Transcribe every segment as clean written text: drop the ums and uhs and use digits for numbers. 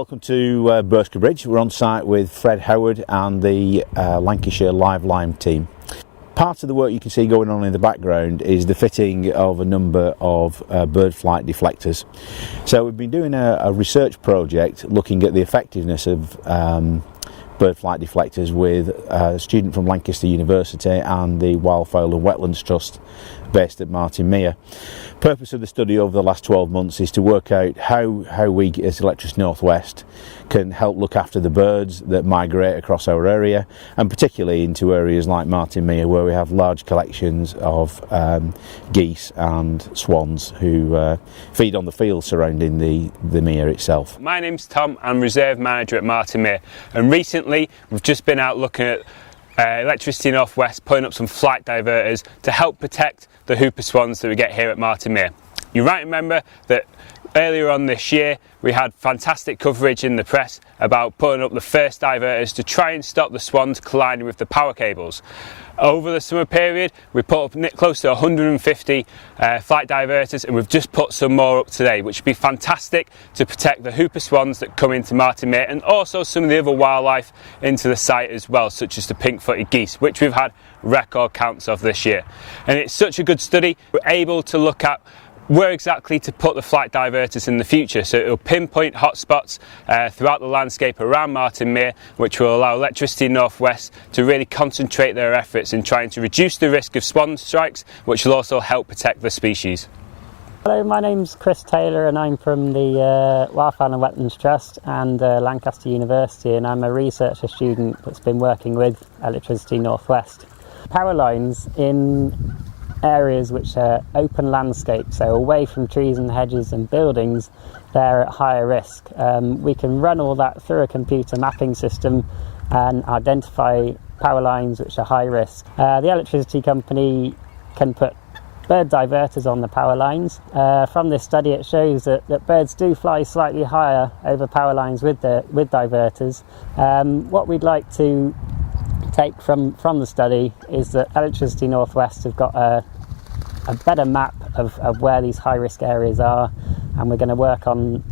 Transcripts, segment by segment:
welcome to Burscough Bridge. We're on site with Fred Howard and the Lancashire Live Lime team. Part of the work you can see going on in the background is the fitting of a number of bird flight deflectors. So we've been doing a research project looking at the effectiveness of bird flight deflectors with a student from Lancaster University and the Wildfowl and Wetlands Trust based at Martin Mere. The purpose of the study over the last 12 months is to work out how we as Electricity North West can help look after the birds that migrate across our area, and particularly into areas like Martin Mere where we have large collections of geese and swans who feed on the fields surrounding the mere itself. My name's Tom, I'm Reserve Manager at Martin Mere, and recently we've just been out looking at Electricity North West putting up some flight diverters to help protect the whooper swans that we get here at Martin Mere. You might remember that earlier on this year we had fantastic coverage in the press about putting up the first diverters to try and stop the swans colliding with the power cables. Over the summer period we put up close to 150 flight diverters, and we've just put some more up today, which would be fantastic to protect the whooper swans that come into Martin Mere and also some of the other wildlife into the site as well, such as the pink-footed geese, which we've had record counts of this year. And it's such a good study, we're able to look at where exactly to put the flight diverters in the future, so it'll pinpoint hotspots throughout the landscape around Martin Mere, which will allow Electricity North West to really concentrate their efforts in trying to reduce the risk of swan strikes, which will also help protect the species. Hello, my name's Chris Taylor and I'm from the Wildfowl and Wetlands Trust and Lancaster University, and I'm a researcher student that's been working with Electricity North West. Power lines in areas which are open landscapes, so away from trees and hedges and buildings, they're at higher risk. We can run all that through a computer mapping system and identify power lines which are high risk. The electricity company can put bird diverters on the power lines. From this study it shows that birds do fly slightly higher over power lines with diverters. What we'd like to take from the study is that Electricity North West have got a better map of where these high risk areas are, and we're going to work on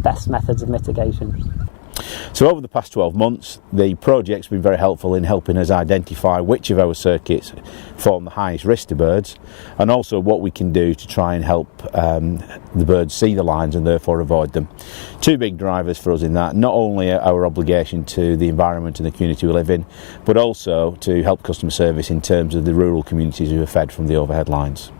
best methods of mitigation. So over the past 12 months the project's been very helpful in helping us identify which of our circuits form the highest risk to birds, and also what we can do to try and help the birds see the lines and therefore avoid them. Two big drivers for us in that: not only our obligation to the environment and the community we live in, but also to help customer service in terms of the rural communities who are fed from the overhead lines.